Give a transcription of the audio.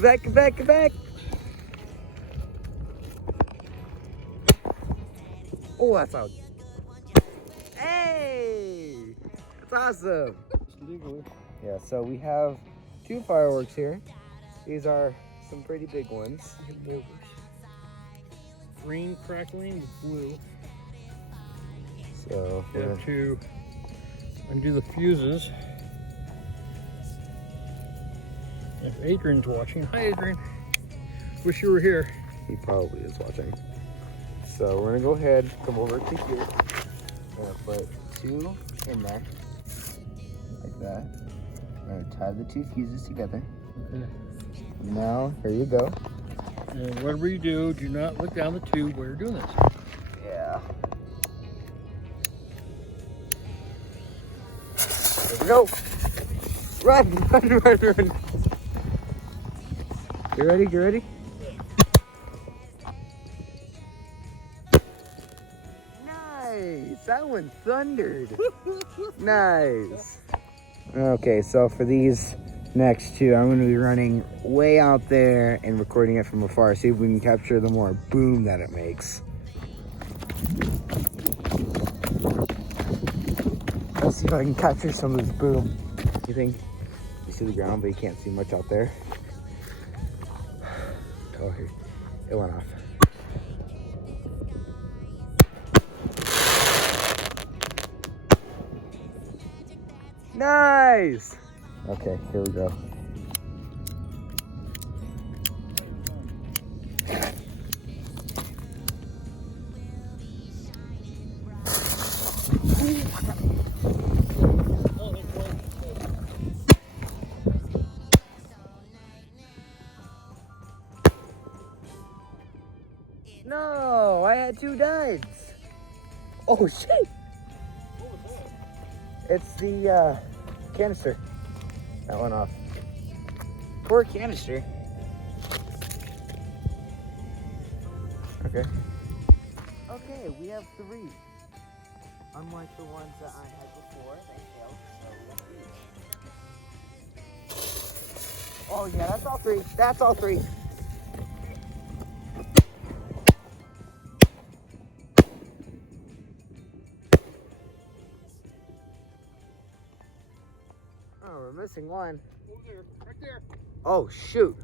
Get back, get back, get back. Oh, that's out. Hey, that's awesome. Yeah, so we have 2 fireworks here. These are some pretty big ones. Green crackling, blue. So We have to undo the fuses. If Adrian's watching, hi Adrian. Wish you were here. he probably is watching. So we're gonna go ahead, come over to here. We're gonna put 2 in there, like that. We're gonna tie the 2 fuses together. Okay. Now, here you go. And whatever you do not look down the tube while you're doing this. Yeah. Here we go. Run, run, run, run. You ready? You ready? Nice. That one thundered. Nice. Okay, so for these next 2, I'm going to be running way out there and recording it from afar. See if we can capture the more boom that it makes. Let's see if I can capture some of this boom. You think you see the ground, but you can't see much out there? Oh, here. It went off. Nice! Okay, here we go. No, I had 2 dives. Oh shit! It's the canister that went off. Poor canister. Okay. Okay, we have 3. Unlike the ones that I had before, they failed. So let's see. Oh yeah, that's all 3. That's all 3. Oh, we're missing one. Over there, right there. Oh shoot.